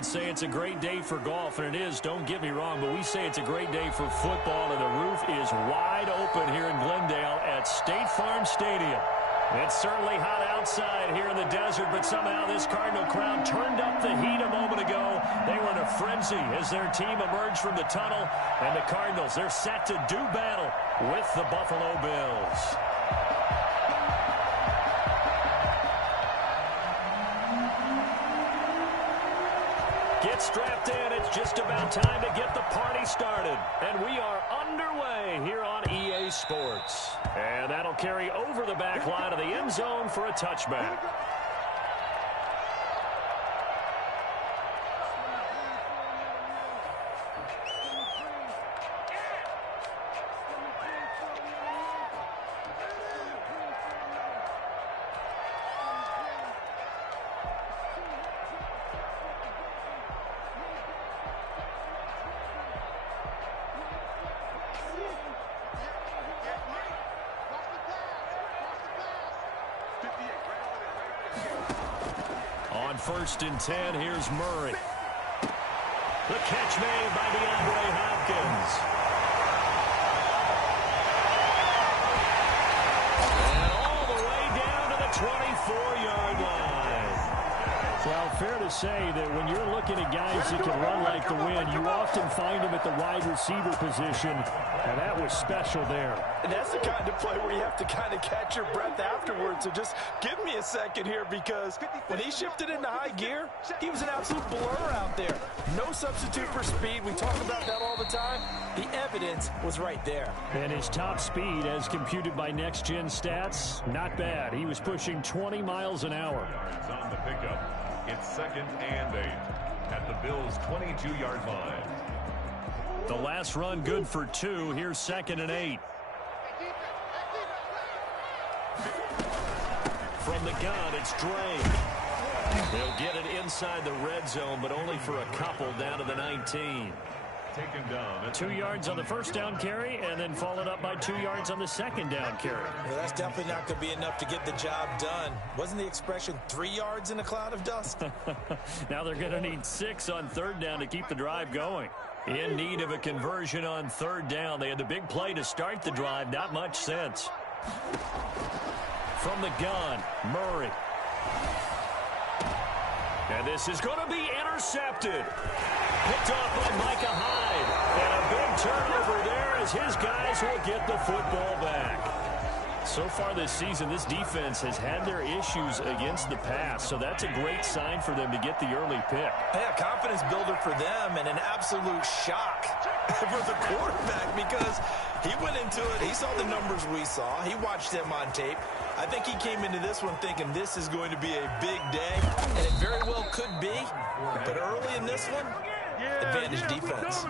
would say it's a great day for golf, and it is, don't get me wrong, but we say it's a great day for football, and the roof is wide open here in Glendale at State Farm Stadium. It's certainly hot outside here in the desert, but somehow this Cardinal crowd turned up the heat a moment ago. They were in a frenzy as their team emerged from the tunnel, and the Cardinals, they're set to do battle with the Buffalo Bills. Get strapped in. It's just about time to get the party started. And we are underway here on EA Sports. And that'll carry over the back line of the end zone for a touchback. On 1st and 10, here's Murray. The catch made by DeAndre Hopkins. And all the way down to the 24-yard line. Well, fair to say that when you're looking at guys that can run like the wind, you often find them at the wide receiver position, and that was special there. And that's the kind of play where you have to kind of catch your breath afterwards. So just give me a second here, because when he shifted into high gear, he was an absolute blur out there. No substitute for speed. We talk about that all the time. The evidence was right there. And his top speed, as computed by Next Gen Stats, not bad. He was pushing 20 miles an hour. It's on the pickup. It's 2nd and 8 at the Bills' 22-yard line. The last run good for 2. Here's 2nd and 8. From the gun, it's Dre. They'll get it inside the red zone, but only for a couple down to the 19. Taken down. 2 yards on the first down carry, and then followed up by 2 yards on the second down carry. Well, that's definitely not going to be enough to get the job done. Wasn't the expression 3 yards in a cloud of dust? Now they're going to need 6 on 3rd down to keep the drive going. In need of a conversion on 3rd down. They had the big play to start the drive. Not much sense. From the gun, Murray. And this is going to be intercepted. Picked off by Micah Hyde. And a big turnover there as his guys will get the football back. So far this season, this defense has had their issues against the pass, so that's a great sign for them to get the early pick. Yeah, confidence builder for them, and an absolute shock for the quarterback, because he went into it, he saw the numbers we saw, he watched them on tape. I think he came into this one thinking this is going to be a big day, and it very well could be, but early in this one, advantage defense.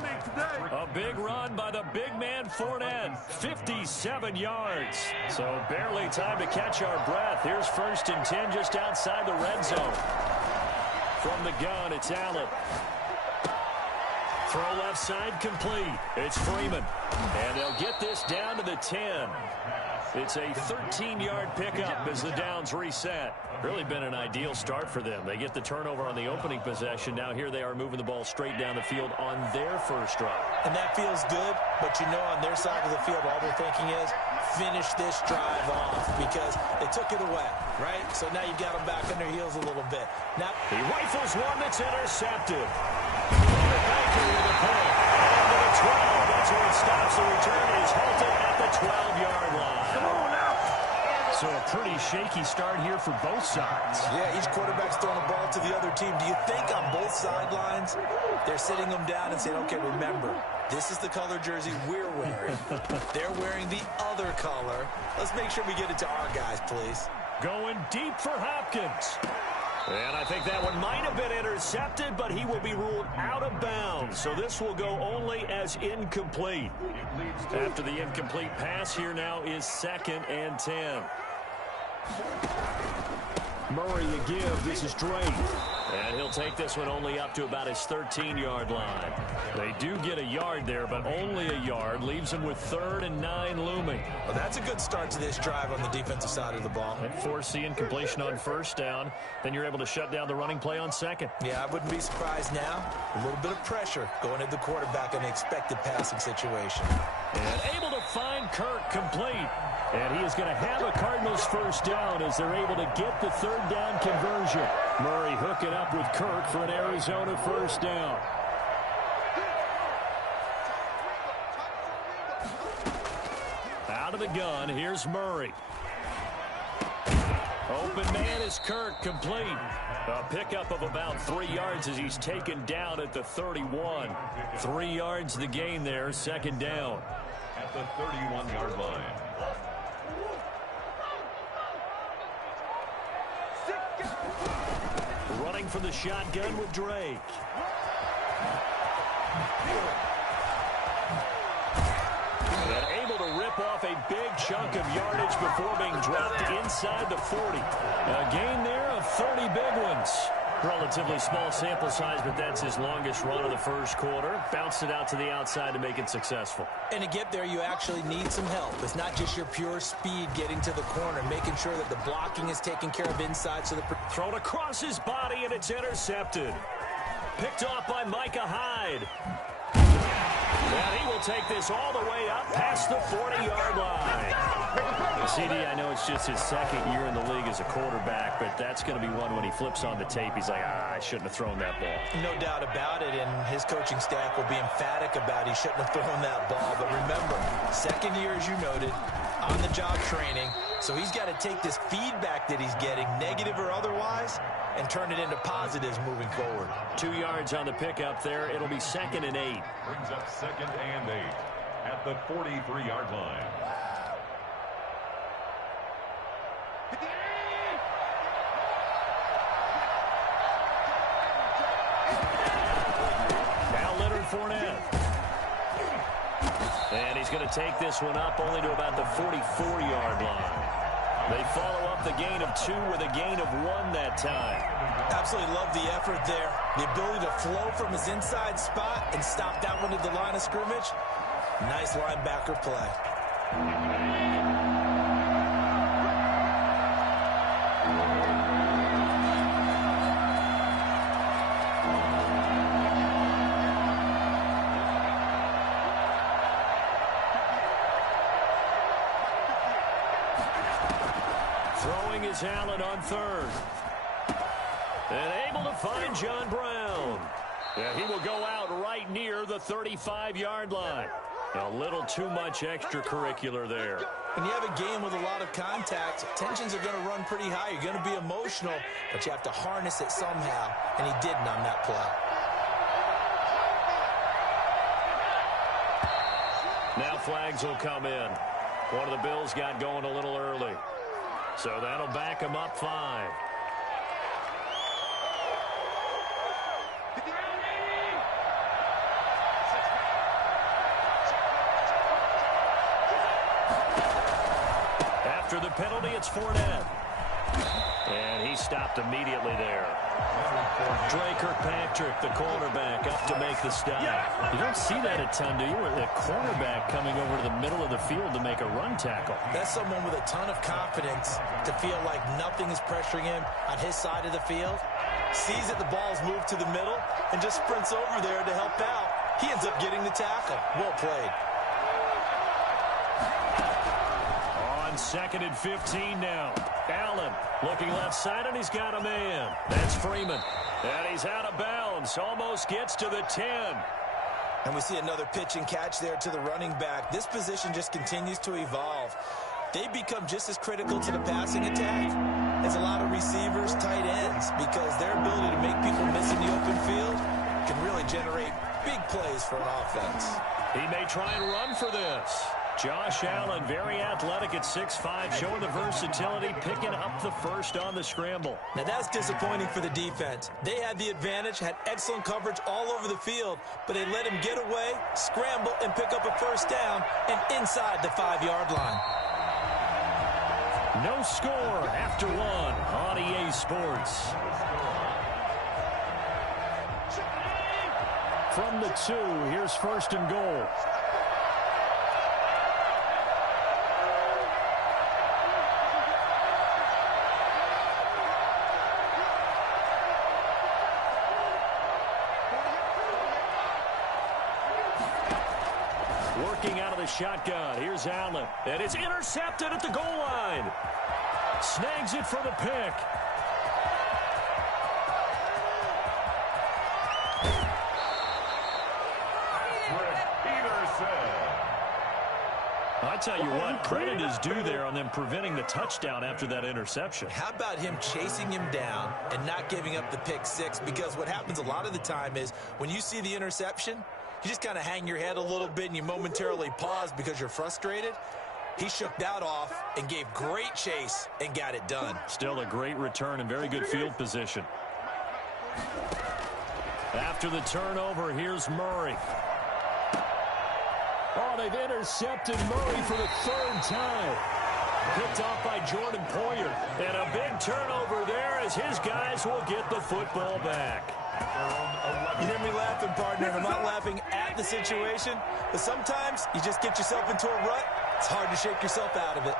A big run by the big man Fournette, 57 yards. So barely time to catch our breath. Here's 1st and 10 just outside the red zone. From the gun, it's Allen. Throw left side complete. It's Freeman. And they'll get this down to the 10. It's a 13-yard pickup as the downs reset. Really been an ideal start for them. They get the turnover on the opening possession. Now here they are moving the ball straight down the field on their first drive. And that feels good, but you know on their side of the field all they're thinking is finish this drive off, because they took it away, right? So now you've got them back on their heels a little bit. Now he rifles one that's intercepted. Baker with a pull. And to the 12. That's where it stops. The return is halted at the 12-yard line. So a pretty shaky start here for both sides. Yeah, each quarterback's throwing a ball to the other team. Do you think on both sidelines they're sitting them down and saying, okay, remember, this is the color jersey we're wearing. They're wearing the other color. Let's make sure we get it to our guys, please. Going deep for Hopkins. And I think that one might have been intercepted, but he will be ruled out of bounds. So this will go only as incomplete. After the incomplete pass, here now is 2nd and 10. Murray to give. This is Dre. And he'll take this one only up to about his 13-yard line. They do get a yard there, but only a yard. Leaves him with 3rd and 9 looming. Well, that's a good start to this drive on the defensive side of the ball. And forcing completion on 1st down. Then you're able to shut down the running play on 2nd. Yeah, I wouldn't be surprised now. A little bit of pressure going at the quarterback in an expected passing situation. And able to find Kirk complete. And he is going to have a Cardinals 1st down as they're able to get the 3rd down conversion. Murray hooking up with Kirk for an Arizona 1st down. Out of the gun, here's Murray. Open man is Kirk, complete. A pickup of about 3 yards as he's taken down at the 31. 3 yards the gain there, 2nd down. At the 31-yard line. Running from the shotgun with Drake. And able to rip off a big chunk of yardage before being dropped inside the 40. A gain there of 30 big ones. Relatively small sample size, but that's his longest run of the 1st quarter. Bounced it out to the outside to make it successful. And to get there, you actually need some help. It's not just your pure speed getting to the corner, making sure that the blocking is taken care of inside. So the thrown across his body, and it's intercepted. Picked off by Micah Hyde. And he will take this all the way up past the 40-yard line. CD, I know it's just his 2nd year in the league as a quarterback, but that's going to be one when he flips on the tape. He's like, I shouldn't have thrown that ball. No doubt about it, and his coaching staff will be emphatic about he shouldn't have thrown that ball. But remember, 2nd year, as you noted, on-the-job training. So he's got to take this feedback that he's getting, negative or otherwise, and turn it into positives moving forward. 2 yards on the pickup there. It'll be 2nd and 8. Brings up 2nd and 8 at the 43-yard line. Now Leonard Fournette. And he's going to take this one up only to about the 44-yard line. They follow up the gain of 2 with a gain of 1 that time. Absolutely love the effort there. The ability to flow from his inside spot and stop that one at the line of scrimmage. Nice linebacker play. Throwing is Allen on 3rd. And able to find John Brown. Yeah, he will go out right near the 35-yard line. A little too much extracurricular there. When you have a game with a lot of contact, tensions are going to run pretty high. You're going to be emotional, but you have to harness it somehow, and he didn't on that play. Now flags will come in. One of the Bills got going a little early. So that'll back him up 5. After the penalty, it's Fournette. And he stopped immediately there. Dre Kirkpatrick, the cornerback, up to make the stop. You don't see that a ton, do you? Where the cornerback coming over to the middle of the field to make a run tackle. That's someone with a ton of confidence to feel like nothing is pressuring him on his side of the field. Sees that the ball's moved to the middle and just sprints over there to help out. He ends up getting the tackle. Well played. On 2nd and 15 now. Allen looking left side, and he's got a man. That's Freeman. And he's out of bounds. Almost gets to the 10. And we see another pitch and catch there to the running back. This position just continues to evolve. They become just as critical to the passing attack as a lot of receivers, tight ends, because their ability to make people miss in the open field can really generate big plays for an offense. He may try and run for this. Josh Allen, very athletic at 6'5", showing the versatility, picking up the 1st on the scramble. Now that's disappointing for the defense. They had the advantage, had excellent coverage all over the field, but they let him get away, scramble, and pick up a 1st down and inside the 5-yard line. No score after 1 on EA Sports. from the 2. Here's 1st and goal. Working out of the shotgun. Here's Allen. And it's intercepted at the goal line. Snags it for the pick. I tell you what, credit is due there on them preventing the touchdown after that interception. How about him chasing him down and not giving up the pick six? Because what happens a lot of the time is when you see the interception, you just kind of hang your head a little bit and you momentarily pause because you're frustrated. He shook that off and gave great chase and got it done. Still a great return and very good field position. After the turnover, here's Murray. Oh, they've intercepted Murray for the 3rd time. Picked off by Jordan Poyer. And a big turnover there as his guys will get the football back. You hear me laughing, partner, and I'm not laughing at the situation, but sometimes you just get yourself into a rut. It's hard to shake yourself out of it.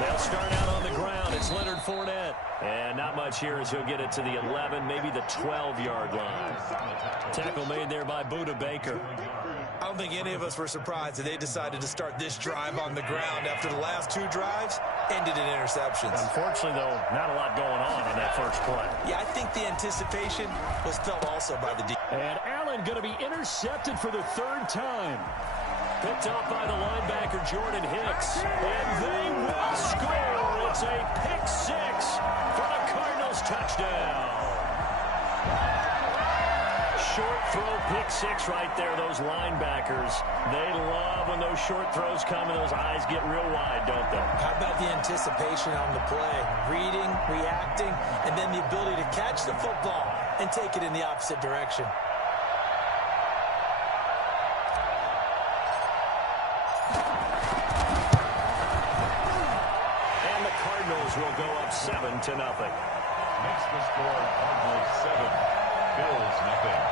They'll start out on the ground. It's Leonard Fournette. And not much here as he'll get it to the 11, maybe the 12-yard line. Tackle made there by Budda Baker. I don't think any of us were surprised that they decided to start this drive on the ground after the last 2 drives ended in interceptions. Unfortunately, though, not a lot going on that first play. Yeah, I think the anticipation was felt also by the defense. And Allen going to be intercepted for the 3rd time. Picked up by the linebacker, Jordan Hicks. And they will score. It's a pick 6 for the Cardinals touchdown. Short throw, pick 6 right there, those linebackers. They love when those short throws come and those eyes get real wide, don't they? How about the anticipation on the play? Reading, reacting, and then the ability to catch the football and take it in the opposite direction. And the Cardinals will go up 7-0. Makes the score Cardinals 7, Bills nothing.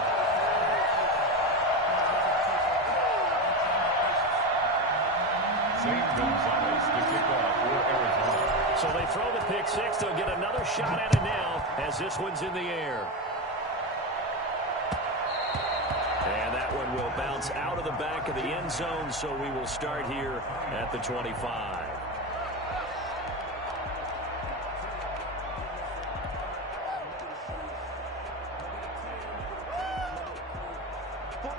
So they throw the pick 6. They'll get another shot at it now as this one's in the air. And that one will bounce out of the back of the end zone, so we will start here at the 25.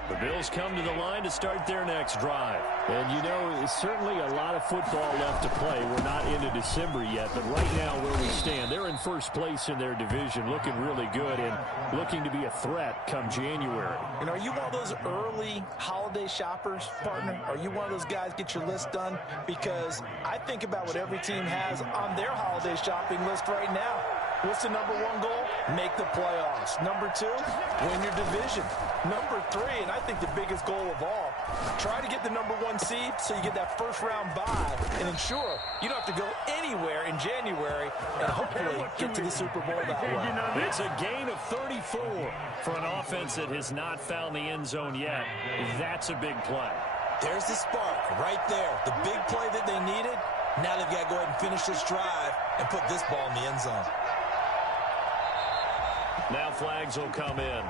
The Bills come to the line to start their next drive. And, you know, certainly a lot of football left to play. We're not into December yet, but right now where we stand, they're in first place in their division, looking really good and looking to be a threat come January. And are you one of those early holiday shoppers, partner? Are you one of those guys get your list done? Because I think about what every team has on their holiday shopping list right now. What's the number 1 goal? Make the playoffs. Number 2, win your division. Number 3, and I think the biggest goal of all, try to get the number 1 seed so you get that first-round bye and ensure you don't have to go anywhere in January and hopefully get to the Super Bowl that way. It's a gain of 34 for an offense that has not found the end zone yet. That's a big play. There's the spark right there. The big play that they needed. Now they've got to go ahead and finish this drive and put this ball in the end zone. Now flags will come in.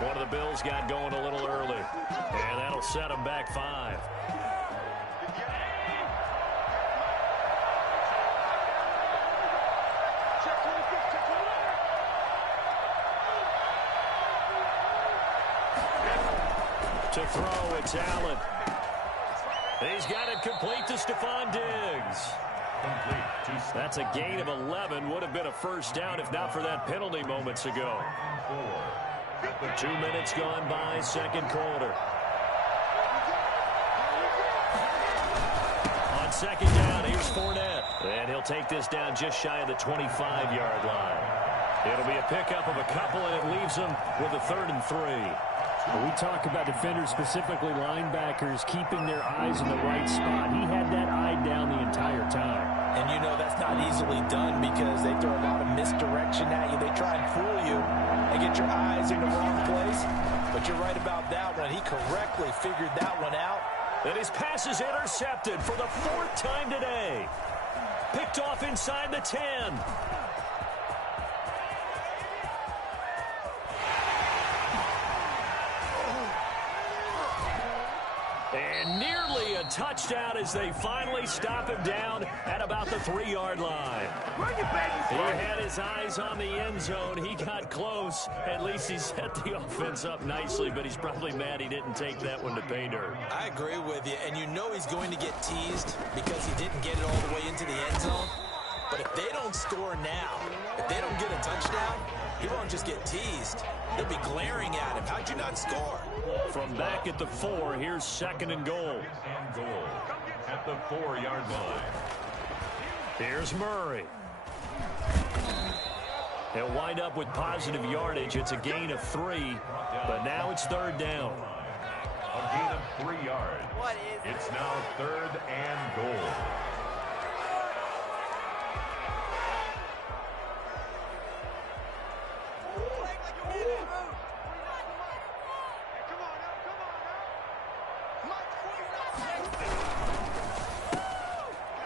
One of the Bills got going a little early. And that'll set them back 5. To throw, it's Allen. He's got it complete to Stephon Diggs. That's a gain of 11. Would have been a first down if not for that penalty moments ago. 2 minutes gone by, second quarter. On second down, here's Fournette. And he'll take this down just shy of the 25-yard line. It'll be a pickup of a couple, and it leaves them with a 3rd and 3. When we talk about defenders, specifically linebackers, keeping their eyes in the right spot. He had that eye down the entire time. And you know that's not easily done because they throw a lot of misdirection at you. They try and fool you and get your eyes and the wrong place. But you're right about that one. He correctly figured that one out. And his pass is intercepted for the 4th time today. Picked off inside the 10. And nearly a touchdown as they finally stop him down at about the 3-yard line. He had his eyes on the end zone. He got close. At least he set the offense up nicely, but he's probably mad he didn't take that one to pay dirt. I agree with you, and you know he's going to get teased because he didn't get it all the way into the end zone. But if they don't score now, if they don't get a touchdown, he won't just get teased. They'll be glaring at him. How'd you not score? From back at the 4, here's 2nd and goal. At the 4-yard line. Here's Murray. He'll wind up with positive yardage. It's a gain of 3, but now it's 3rd down. A gain of 3 yards. What is it? It's now 3rd and goal.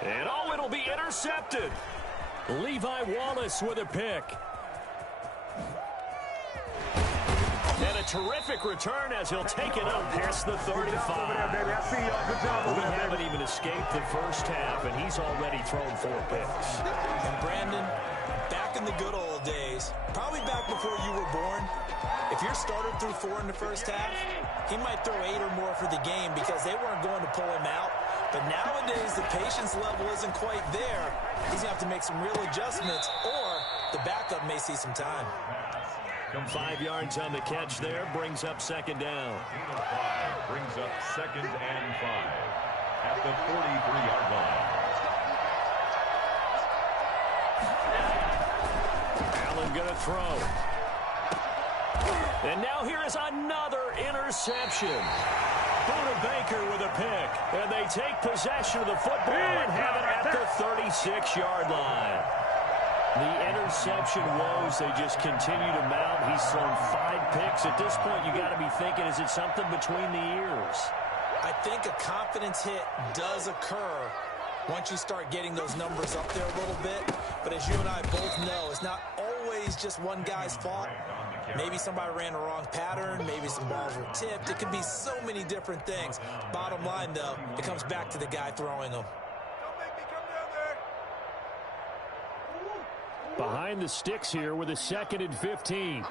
And oh, it'll be intercepted. Levi Wallace with a pick. And a terrific return as he'll take it up past the 35. We haven't even escaped the first half, and he's already thrown 4 picks. And Brandon, back in the good old days, probably back before you were born, if your starter threw 4 in the first half, he might throw 8 or more for the game because they weren't going to pull him out. But nowadays, the patience level isn't quite there. He's going to have to make some real adjustments, or the backup may see some time. 5 yards on the catch there, brings up 2nd down. Brings up 2nd and 5 at the 43-yard line. Allen going to throw. And now here is another interception. Buda Baker with a pick. And they take possession of the football and have it at the 36-yard line. The interception woes, they just continue to mount. He's thrown 5 picks. At this point, you got to be thinking, is it something between the ears? I think a confidence hit does occur once you start getting those numbers up there a little bit. But as you and I both know, it's not always just one guy's fault. Maybe somebody ran the wrong pattern. Maybe some balls were tipped. It could be so many different things. Bottom line, though, it comes back to the guy throwing them. Behind the sticks here with a 2nd and 15.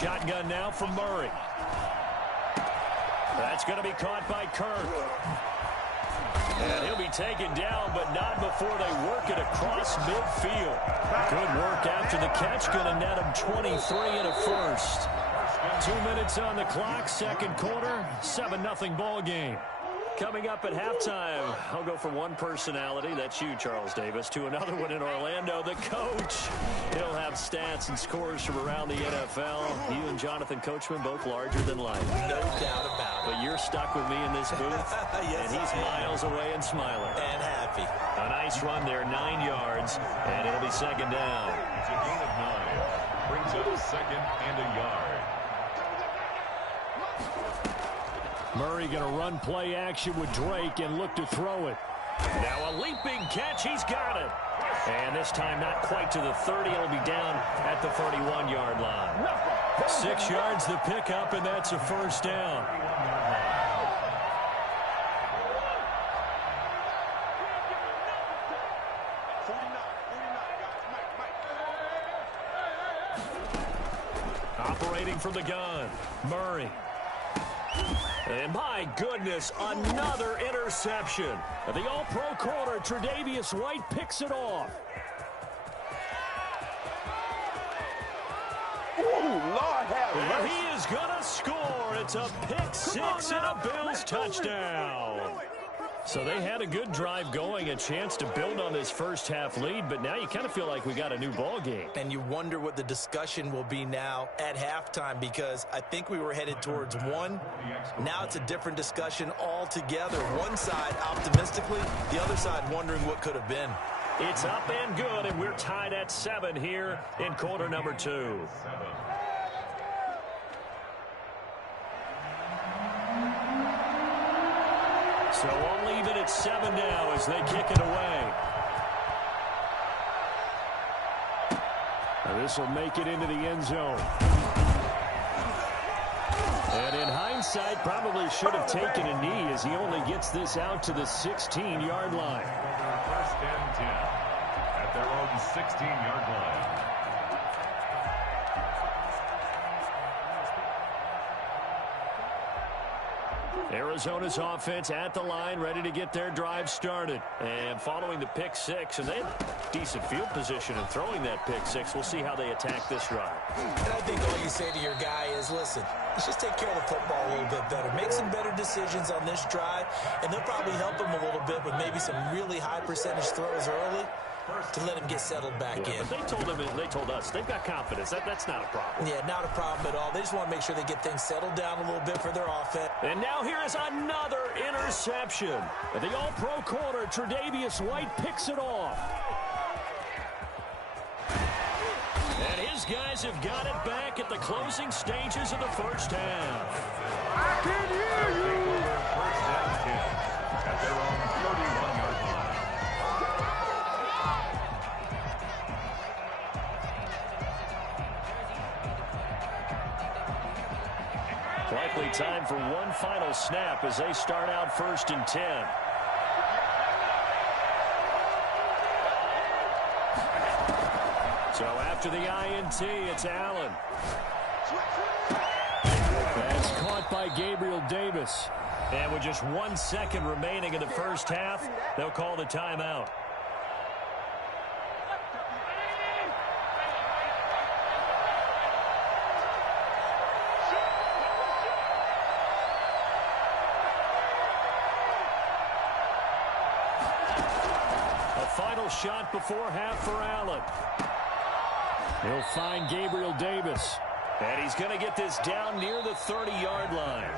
Shotgun now from Murray. That's going to be caught by Kirk. And he'll be taken down, but not before they work it across midfield. Good work after the catch. Going to net him 23 and a first. 2 minutes on the clock, 2nd quarter, 7-0 ball game. Coming up at halftime, I'll go from one personality, that's you, Charles Davis, to another one in Orlando, the coach. He'll have stats and scores from around the NFL. You and Jonathan Coachman, both larger than life. No doubt about it. But you're stuck with me in this booth, Yes, and he's miles away and smiling. And happy. A nice run there, 9 yards, and it'll be 2nd down. It's a gain of 9. Brings up 2nd and a yard. Murray going to run play action with Drake and look to throw it. Now a leaping catch. He's got it. And this time not quite to the 30. It'll be down at the 31-yard line. 6 yards the pickup, and that's a first down. Operating from the gun, Murray. And my goodness, another interception. The all-pro corner, Tre'Davious White, picks it off. And he is going to score. It's a pick six and a Bills touchdown. So they had a good drive going, a chance to build on this first half lead, but now you kind of feel like we got a new ball game. And you wonder what the discussion will be now at halftime, because I think we were headed towards one. Now it's a different discussion altogether. One side optimistically, the other side wondering what could have been. It's up and good, and we're tied at 7 here in quarter number 2. So we'll leave it at 7 now as they kick it away. This will make it into the end zone. And in hindsight, probably should have taken a knee as he only gets this out to the 16-yard line. First and 10 at their own 16-yard line. Arizona's offense at the line, ready to get their drive started. And following the pick six, and they have decent field position in throwing that pick six. We'll see how they attack this drive. And I think all you say to your guy is, listen, let's just take care of the football a little bit better. Make some better decisions on this drive, and they'll probably help him a little bit with maybe some really high percentage throws early to let him get settled back in. But they told us they've got confidence. That's not a problem. Yeah, not a problem at all. They just want to make sure they get things settled down a little bit for their offense. And now here is another interception. The all-pro corner, Tre'Davious White, picks it off. And his guys have got it back at the closing stages of the first half. I can hear you. First and 10 at their own 31-yard line. Likely time for one final snap as they start out 1st and 10. So after the INT, it's Allen. That's caught by Gabriel Davis. And with just 1 second remaining in the first half, they'll call the timeout. Final shot before half for Allen. He'll find Gabriel Davis. And he's going to get this down near the 30-yard line.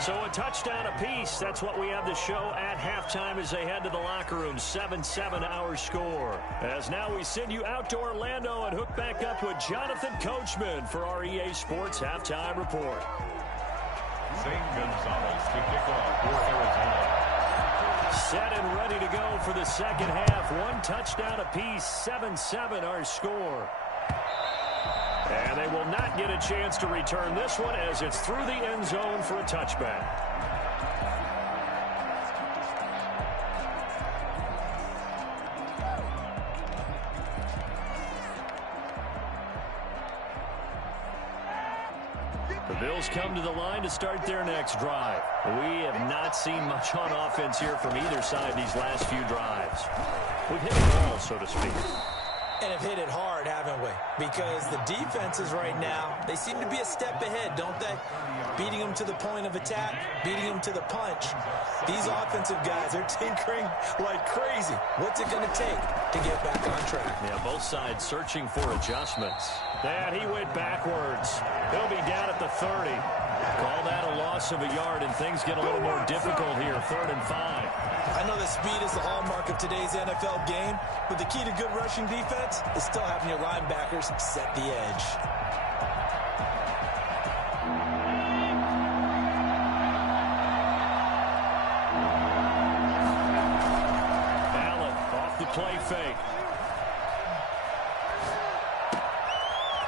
So a touchdown apiece. That's what we have to show at halftime as they head to the locker room. 7-7 our score. As now we send you out to Orlando and hook back up with Jonathan Coachman for our EA Sports Halftime Report. St. Gonzalez to kick off for Arizona. Set and ready to go for the second half. One touchdown apiece, 7-7 our score. And they will not get a chance to return this one as it's through the end zone for a touchback. The Bills come to the line to start their next drive. We have not seen much on offense here from either side these last few drives. We've hit the ball, so to speak. And have hit it hard, haven't we? Because the defenses right now, they seem to be a step ahead, don't they? Beating them to the point of attack, beating them to the punch. These offensive guys are tinkering like crazy. What's it going to take to get back on track? Yeah, both sides searching for adjustments. And he went backwards. He'll be down at the 30. Call that a loss of a yard, and things get a little more difficult here, 3rd and 5. I know that speed is the hallmark of today's NFL game, but the key to good rushing defense is still having your linebackers set the edge. Allen off the play fake.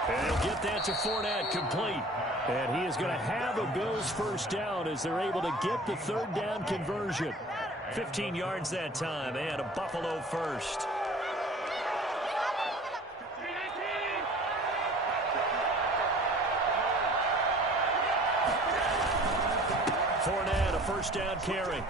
And he'll get that to Fournette, complete. And he is going to have a Bills first down as they're able to get the 3rd down conversion. 15 yards that time, and a Buffalo first. Fournette, a first down carry.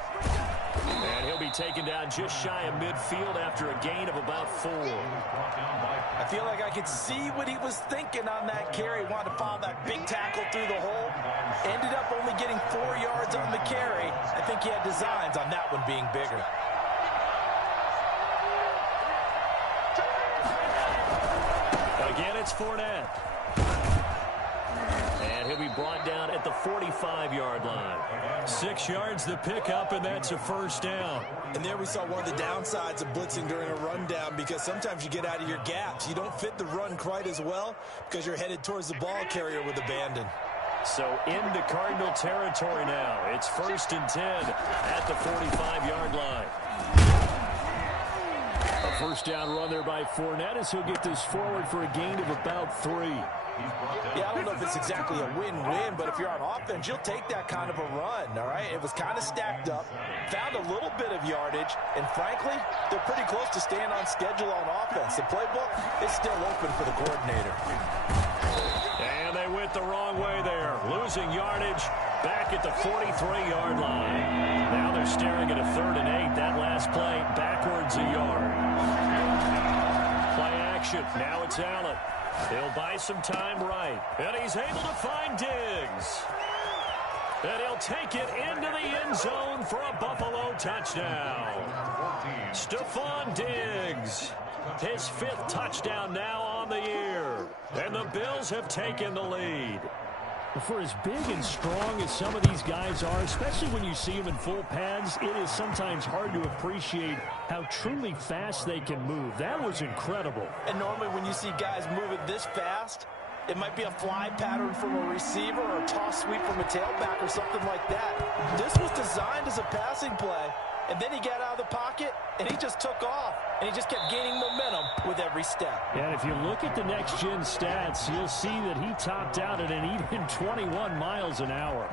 And he'll be taken down just shy of midfield after a gain of about 4. I feel like I could see what he was thinking on that carry. Wanted to follow that big tackle through the hole. Ended up only getting 4 yards on the carry. I think he had designs on that one being bigger. Again, it's Fournette. And he'll be brought down at the 45-yard line. 6 yards the pickup, and that's a first down. And there we saw one of the downsides of blitzing during a rundown, because sometimes you get out of your gaps. You don't fit the run quite as well because you're headed towards the ball carrier with abandon. So into Cardinal territory now. It's 1st and 10 at the 45-yard line. A first down run there by Fournette as he'll get this forward for a gain of about 3. Yeah, I don't know if it's exactly a win-win, but if you're on offense, you'll take that kind of a run, all right? It was kind of stacked up, found a little bit of yardage, and frankly, they're pretty close to staying on schedule on offense. The playbook is still open for the coordinator. And they went the wrong way there, losing yardage back at the 43-yard line. Now they're staring at a 3rd and 8. That last play backwards a yard. Play action. Now it's Allen. He'll buy some time right. And he's able to find Diggs. And he'll take it into the end zone for a Buffalo touchdown. Stephon Diggs. His 5th touchdown now on the year. And the Bills have taken the lead. For as big and strong as some of these guys are, especially when you see them in full pads, it is sometimes hard to appreciate how truly fast they can move. That was incredible. And normally when you see guys moving this fast, it might be a fly pattern from a receiver or a toss sweep from a tailback or something like that. This was designed as a passing play, and then he got out of the pocket, and he just took off, and he just kept gaining momentum with every step. And if you look at the next-gen stats, you'll see that he topped out at an even 21 miles an hour.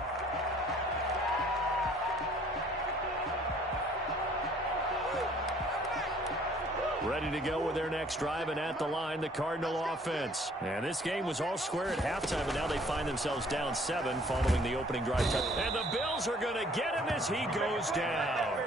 Ready to go with their next drive, and at the line, the Cardinal offense. And this game was all square at halftime, and now they find themselves down 7 following the opening drive. And the Bills are going to get him as he goes down.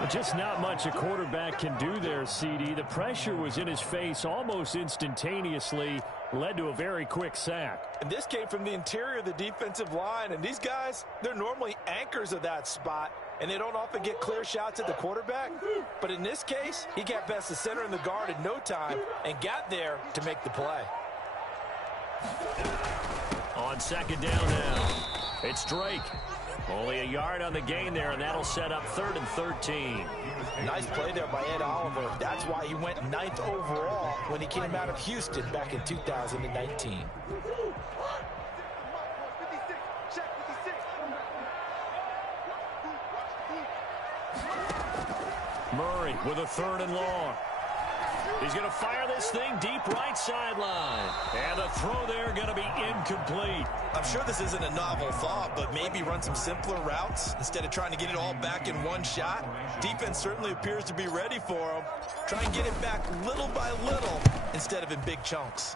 But just not much a quarterback can do there, CD. The pressure was in his face almost instantaneously, led to a very quick sack. And this came from the interior of the defensive line, and these guys, they're normally anchors of that spot, and they don't often get clear shots at the quarterback. But in this case, he got past the center and the guard in no time and got there to make the play. On 2nd down now, it's Drake. Only a yard on the gain there, and that'll set up 3rd and 13. Nice play there by Ed Oliver. That's why he went 9th overall when he came out of Houston back in 2019. Murray with a 3rd and long. He's going to fire this thing deep right sideline. And the throw there going to be incomplete. I'm sure this isn't a novel thought, but maybe run some simpler routes instead of trying to get it all back in one shot. Defense certainly appears to be ready for him. Try and get it back little by little instead of in big chunks.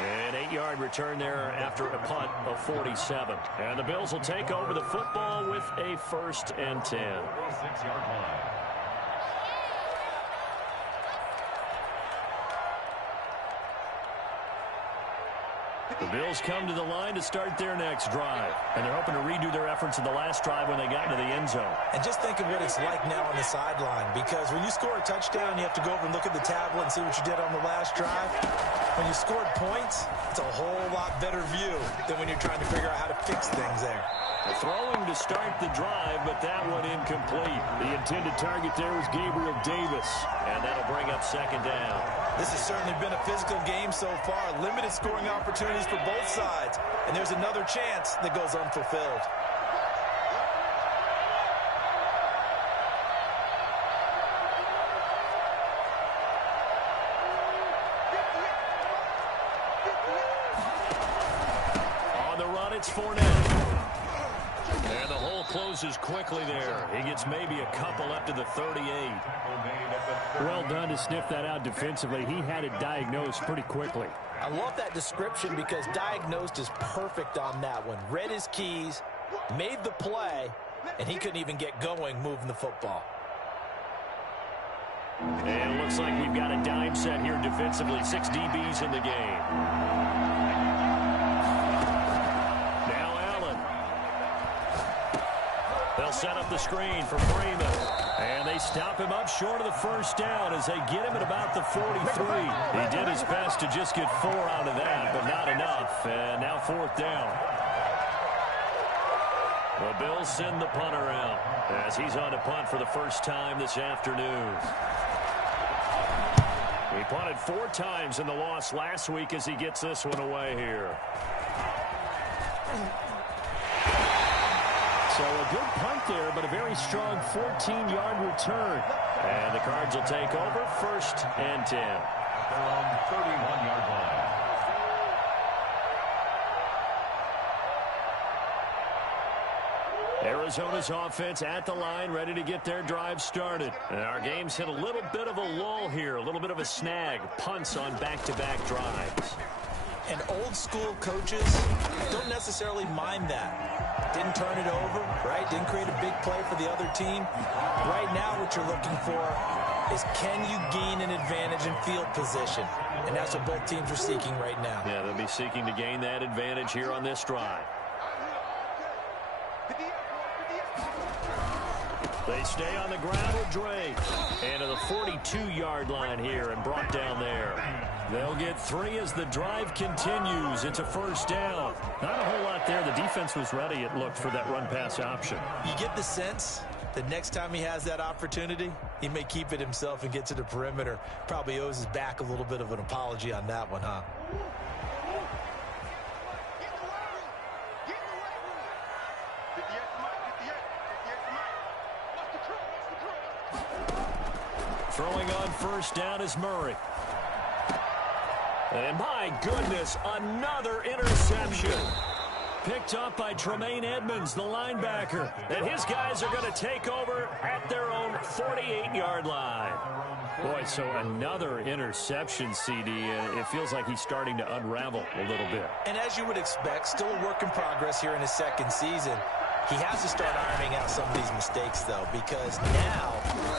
An 8-yard return there after a punt of 47. And the Bills will take over the football with a 1st and 10. 6-yard line. The Bills come to the line to start their next drive. And they're hoping to redo their efforts in the last drive when they got into the end zone. And just think of what it's like now on the sideline, because when you score a touchdown, you have to go over and look at the tablet and see what you did on the last drive. When you scored points, it's a whole lot better view than when you're trying to figure out how to fix things there. Throwing to start the drive, but that one incomplete. The intended target there was Gabriel Davis. And that'll bring up 2nd down. This has certainly been a physical game so far. Limited scoring opportunities for both sides. And there's another chance that goes unfulfilled. On the run, it's Fournette. And the hole closes quickly there. He gets maybe a couple up to the 38. Well done to sniff that out defensively. He had it diagnosed pretty quickly. I love that description because diagnosed is perfect on that one. Read his keys, made the play, and he couldn't even get going moving the football. And it looks like we've got a dime set here defensively. 6 DBs in the game. They'll set up the screen for Freeman. And they stop him up short of the first down as they get him at about the 43. He did his best to just get 4 out of that, but not enough. And now 4th down. The Bills send the punter out as he's on to punt for the first time this afternoon. He punted 4 times in the loss last week as he gets this one away here. So a good punt there, but a very strong 14-yard return. And the Cards will take over 1st and 10. They're on the 31-yard line. Arizona's offense at the line, ready to get their drive started. And our game's hit a little bit of a lull here, a little bit of a snag. Punts on back-to-back drives. And old-school coaches don't necessarily mind that. Didn't turn it over, right? Didn't create a big play for the other team. Right now what you're looking for is can you gain an advantage in field position? And that's what both teams are seeking right now. Yeah, they'll be seeking to gain that advantage here on this drive. They stay on the ground with Drake. And to the 42-yard line here and brought down there. They'll get 3 as the drive continues. It's a 1st down. Not a whole lot there. The defense was ready, it looked, for that run-pass option. You get the sense that next time he has that opportunity, he may keep it himself and get to the perimeter. Probably owes his back a little bit of an apology on that one, huh? Throwing on 1st down is Murray. And my goodness, another interception. Picked up by Tremaine Edmonds, the linebacker. And his guys are going to take over at their own 48-yard line. Boy, so another interception, CD. It feels like he's starting to unravel a little bit. And as you would expect, still a work in progress here in his 2nd season. He has to start ironing out some of these mistakes, though, because now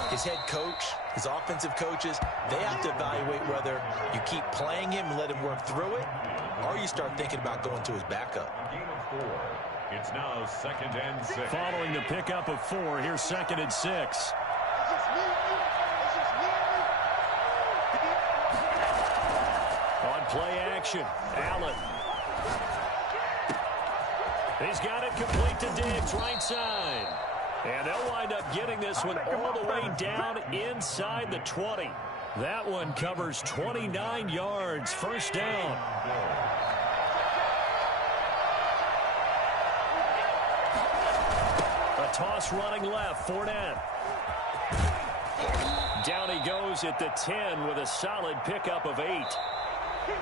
his head coach, his offensive coaches, they have to evaluate whether you keep playing him and let him work through it, or you start thinking about going to his backup. Gain of 4. It's now 2nd and 6. Following the pickup of 4, here's 2nd and 6. On play action, Allen. He's got it complete to Diggs, right side. And they'll wind up getting this one all the way down inside the 20. That one covers 29 yards, 1st down. A toss running left, Fournette. Down he goes at the 10 with a solid pickup of 8.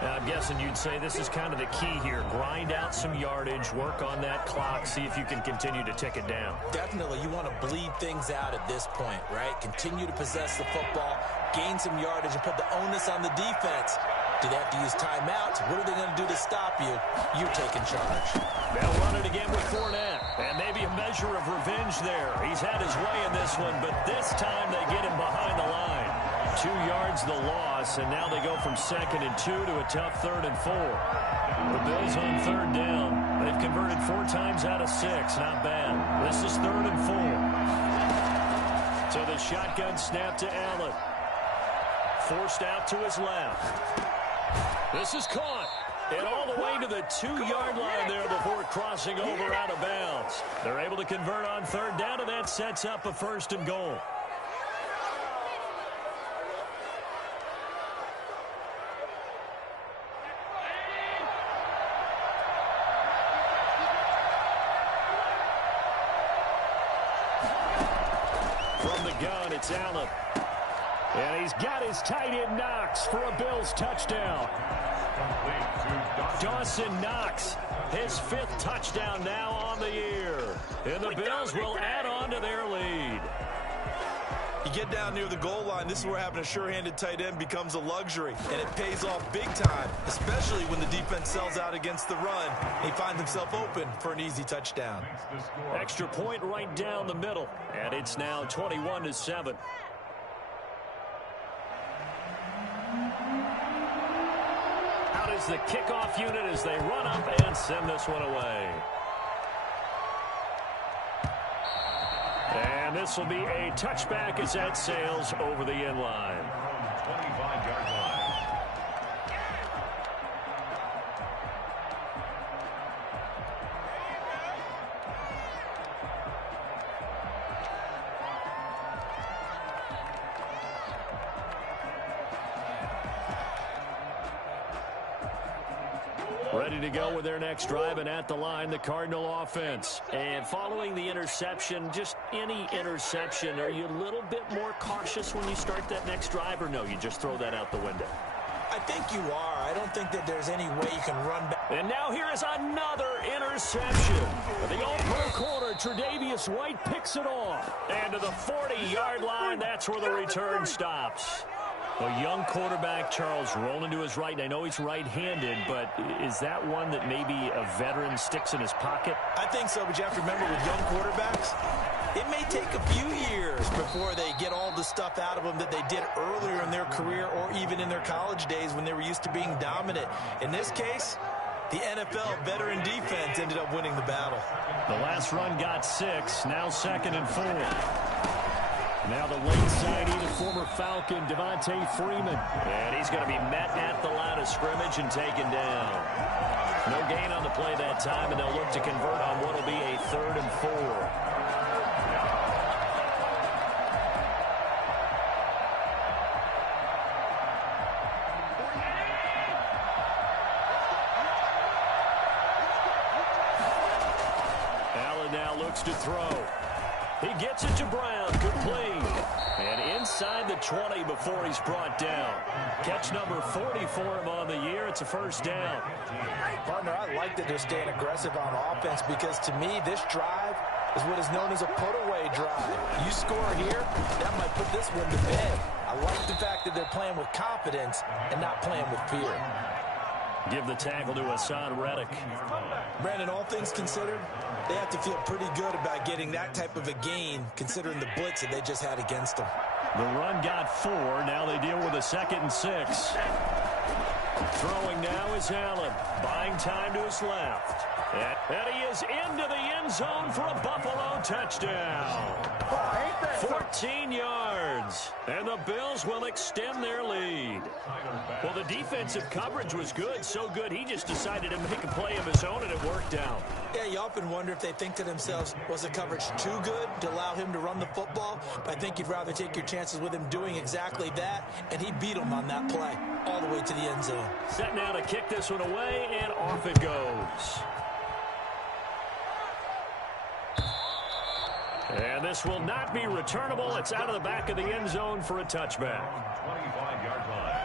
Now, I'm guessing you'd say this is kind of the key here. Grind out some yardage, work on that clock, see if you can continue to tick it down. Definitely, you want to bleed things out at this point, right? Continue to possess the football, gain some yardage, and put the onus on the defense. Do they have to use timeouts? What are they going to do to stop you? You're taking charge. They'll run it again with Fournette. And maybe a measure of revenge there. He's had his way in this one, but this time they get him behind the line. 2 yards the loss, and now they go from 2nd and 2 to a tough 3rd and 4. The Bills on 3rd down. They've converted 4 times out of 6. Not bad. This is 3rd and 4. So the shotgun snap to Allen. Forced out to his left. This is caught. And all the way to the 2-yard line there before crossing over out of bounds. They're able to convert on 3rd down, and that sets up a 1st and goal. From the gun, it's Allen. And he's got his tight end Knox for a Bills touchdown. Dawson Knox, his 5th touchdown now on the year. And the Bills will add on to their lead. You get down near the goal line, this is where having a sure-handed tight end becomes a luxury, and it pays off big time, especially when the defense sells out against the run. He finds himself open for an easy touchdown. Extra point right down the middle, and it's now 21-7. Out is the kickoff unit as they run up and send this one away. And this will be a touchback as that sails over the end line. 25-yard line. Ready to go with their next drive, and at the line, the Cardinal offense. And following the interception, just any interception, are you a little bit more cautious when you start that next drive, or no, you just throw that out the window? I think you are. I don't think that there's any way you can run back. And now here is another interception. The all-pro corner, Tre'Davious White, picks it off. And to the 40-yard line, that's where the return stops. A young quarterback, Charles, rolling to his right. And I know he's right-handed, but is that one that maybe a veteran sticks in his pocket? I think so, but you have to remember with young quarterbacks, it may take a few years before they get all the stuff out of them that they did earlier in their career or even in their college days when they were used to being dominant. In this case, the NFL veteran defense ended up winning the battle. The last run got 6, now 2nd and 4. Now the late signee, the former Falcon, Devontae Freeman. And he's going to be met at the line of scrimmage and taken down. No gain on the play that time, and they'll look to convert on what will be a 3rd and 4. Allen now looks to throw. He gets it to Brown. Complete. And inside the 20 before he's brought down. Catch number 40 for him on the year. It's a first down. Partner, I like that they're staying aggressive on offense because to me, this drive is what is known as a put-away drive. You score here, that might put this one to bed. I like the fact that they're playing with confidence and not playing with fear. Give the tackle to Hassan Reddick. Brandon, all things considered, they have to feel pretty good about getting that type of a gain considering the blitz that they just had against them. The run got 4. Now they deal with a 2nd and 6. Throwing now is Allen. Buying time to his left. And he is into the end zone for a Buffalo touchdown. 14 yards. And the Bills will extend their lead. Well, the defensive coverage was good. So good, he just decided to make a play of his own, and it worked out. Yeah, you often wonder if they think to themselves, was the coverage too good to allow him to run the football? But I think you'd rather take your chances with him doing exactly that, and he beat him on that play all the way to the end zone. Set now to kick this one away, and off it goes. And this will not be returnable. It's out of the back of the end zone for a touchback. 25-yard line.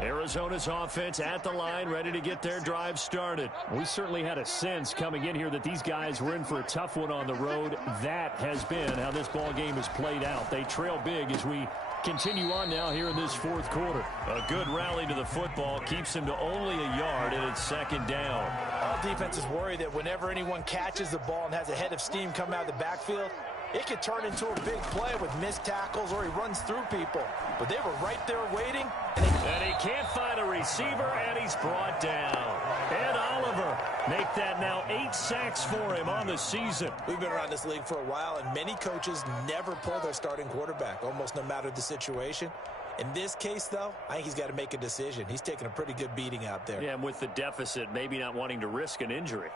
Arizona's offense at the line, ready to get their drive started. We certainly had a sense coming in here that these guys were in for a tough one on the road. That has been how this ball game has played out. They trail big as we continue on now here in this 4th quarter. A good rally to the football keeps them to only a yard, and it's 2nd down. All defenses worry that whenever anyone catches the ball and has a head of steam come out of the backfield, it could turn into a big play with missed tackles or he runs through people. But they were right there waiting. And he can't find a receiver, and he's brought down. Ed Oliver make that now 8 sacks for him on the season. We've been around this league for a while, and many coaches never pull their starting quarterback, almost no matter the situation. In this case, though, I think he's got to make a decision. He's taking a pretty good beating out there. Yeah, and with the deficit, maybe not wanting to risk an injury.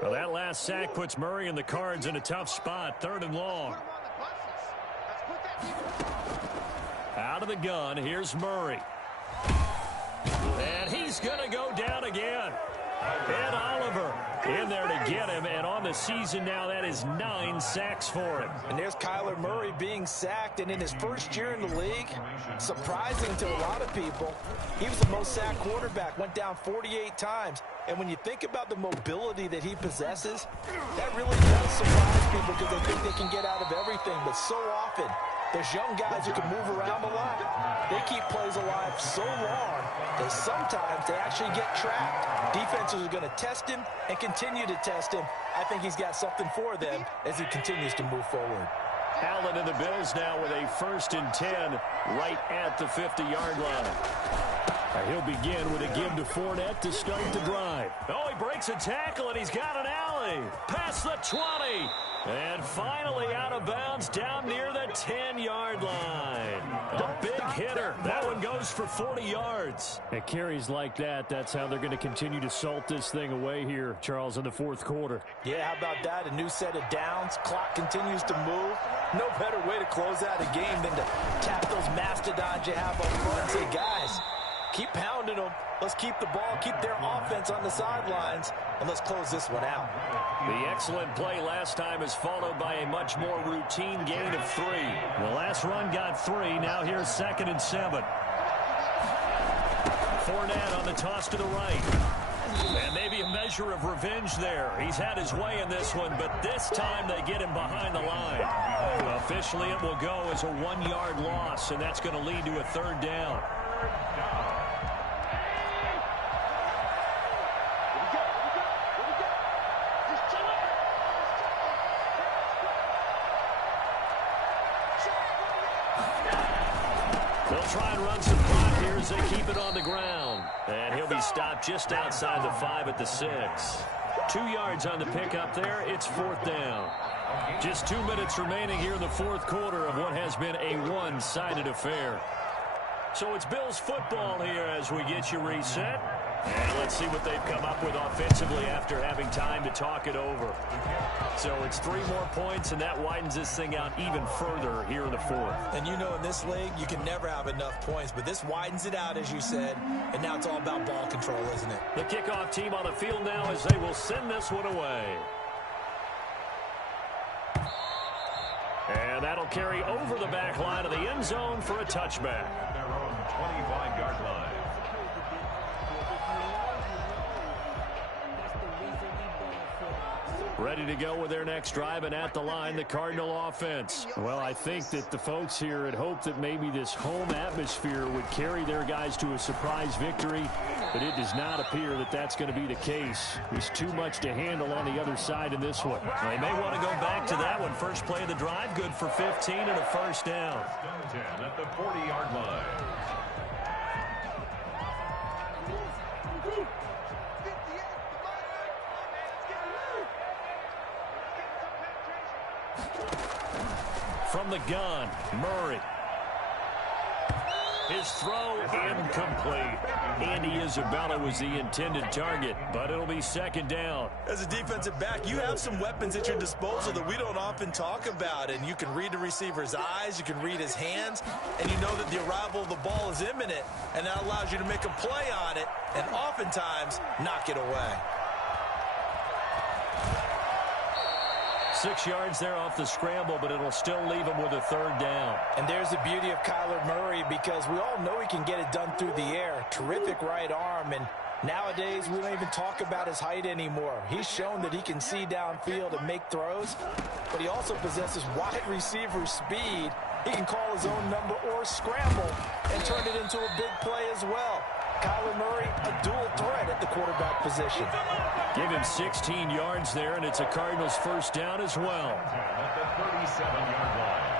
Well, that last sack puts Murray and the Cards in a tough spot. 3rd and long. Out of the gun, here's Murray. And he's going to go down again. Ed Oliver in there to get him, and on the season now, that is 9 sacks for him. And there's Kyler Murray being sacked, and in his first year in the league, surprising to a lot of people, he was the most sacked quarterback, went down 48 times. And when you think about the mobility that he possesses, that really does surprise people because they think they can get out of everything. But so often, there's young guys who can move around a lot. They keep plays alive so long that sometimes they actually get trapped. Defenses are going to test him and continue to test him. I think he's got something for them as he continues to move forward. Allen and the Bills now with a 1st and 10 right at the 50-yard line. He'll begin with a give to Fournette to start the drive. Oh, he breaks a tackle, and he's got an alley. Past the 20. And finally out of bounds down near the 10-yard line. A big hitter. That one goes for 40 yards. At carries like that, that's how they're going to continue to salt this thing away here, Charles, in the fourth quarter. Yeah, how about that? A new set of downs. Clock continues to move. No better way to close out a game than to tap those mastodons you have up front and say, guys, keep pounding them. Let's keep the ball, keep their offense on the sidelines, and let's close this one out. The excellent play last time is followed by a much more routine gain of 3. The last run got 3. Now here's 2nd and 7. Fournette on the toss to the right. And maybe a measure of revenge there. He's had his way in this one, but this time they get him behind the line. Officially, it will go as a 1-yard loss, and that's going to lead to a 3rd down. They'll try and run some clock here as they keep it on the ground. And he'll be stopped just outside the 5 at the 6. 2 yards on the pickup there. It's 4th down. Just 2 minutes remaining here in the fourth quarter of what has been a one-sided affair. So it's Bills football here as we get you reset. And let's see what they've come up with offensively after having time to talk it over. So it's 3 more points, and that widens this thing out even further here in the fourth. And you know in this league, you can never have enough points, but this widens it out, as you said, and now it's all about ball control, isn't it? The kickoff team on the field now as they will send this one away. And that'll carry over the back line of the end zone for a touchback. Their own 25-yard line. Ready to go with their next drive, and at the line, the Cardinal offense. Well, I think that the folks here had hoped that maybe this home atmosphere would carry their guys to a surprise victory, but it does not appear that that's going to be the case. There's too much to handle on the other side in this one. They may want to go back to that one. First play of the drive, good for 15 and a 1st down. 10 at the 40-yard line. From the gun, Murray. His throw incomplete. Andy Isabella was the intended target, but it'll be 2nd down. As a defensive back, you have some weapons at your disposal that we don't often talk about, and you can read the receiver's eyes, you can read his hands, and you know that the arrival of the ball is imminent, and that allows you to make a play on it and oftentimes knock it away. 6 yards there off the scramble, but it'll still leave him with a 3rd down. And there's the beauty of Kyler Murray, because we all know he can get it done through the air. Terrific right arm, and nowadays we don't even talk about his height anymore. He's shown that he can see downfield and make throws, but he also possesses wide receiver speed. He can call his own number or scramble and turn it into a big play as well. Kyler Murray, a dual threat at the quarterback position. Give him 16 yards there, and it's a Cardinals 1st down as well. At the 37-yard line.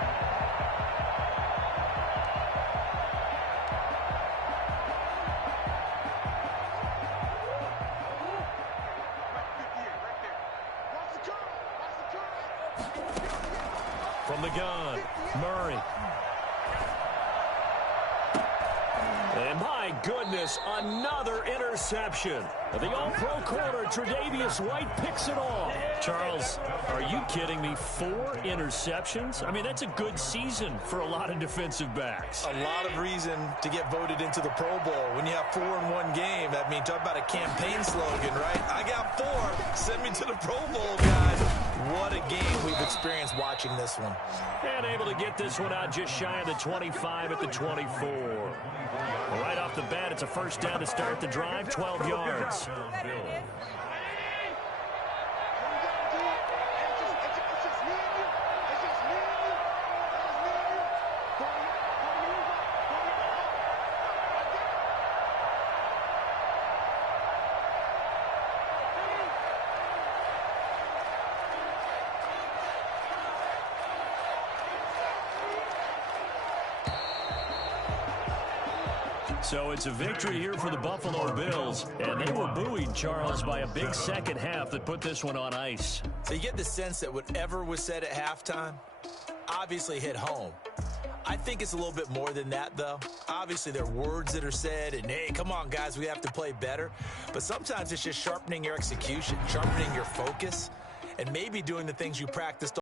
From the gun, Murray. And my goodness, another interception. The all-pro corner, Tre'Davious White, picks it off. Charles, are you kidding me? 4 interceptions? I mean, that's a good season for a lot of defensive backs. A lot of reason to get voted into the Pro Bowl. When you have 4 in one game, I mean, talk about a campaign slogan, right? I got 4. Send me to the Pro Bowl, guys. What a game we've experienced watching this one. And able to get this one out just shy of the 25 at the 24. Right off the bat, it's a 1st down to start the drive, 12 yards. So it's a victory here for the Buffalo Bills, and they were buoyed, Charles, by a big second half that put this one on ice. So you get the sense that whatever was said at halftime obviously hit home. I think it's a little bit more than that, though. Obviously, there are words that are said, and, hey, come on, guys, we have to play better. But sometimes it's just sharpening your execution, sharpening your focus, and maybe doing the things you practiced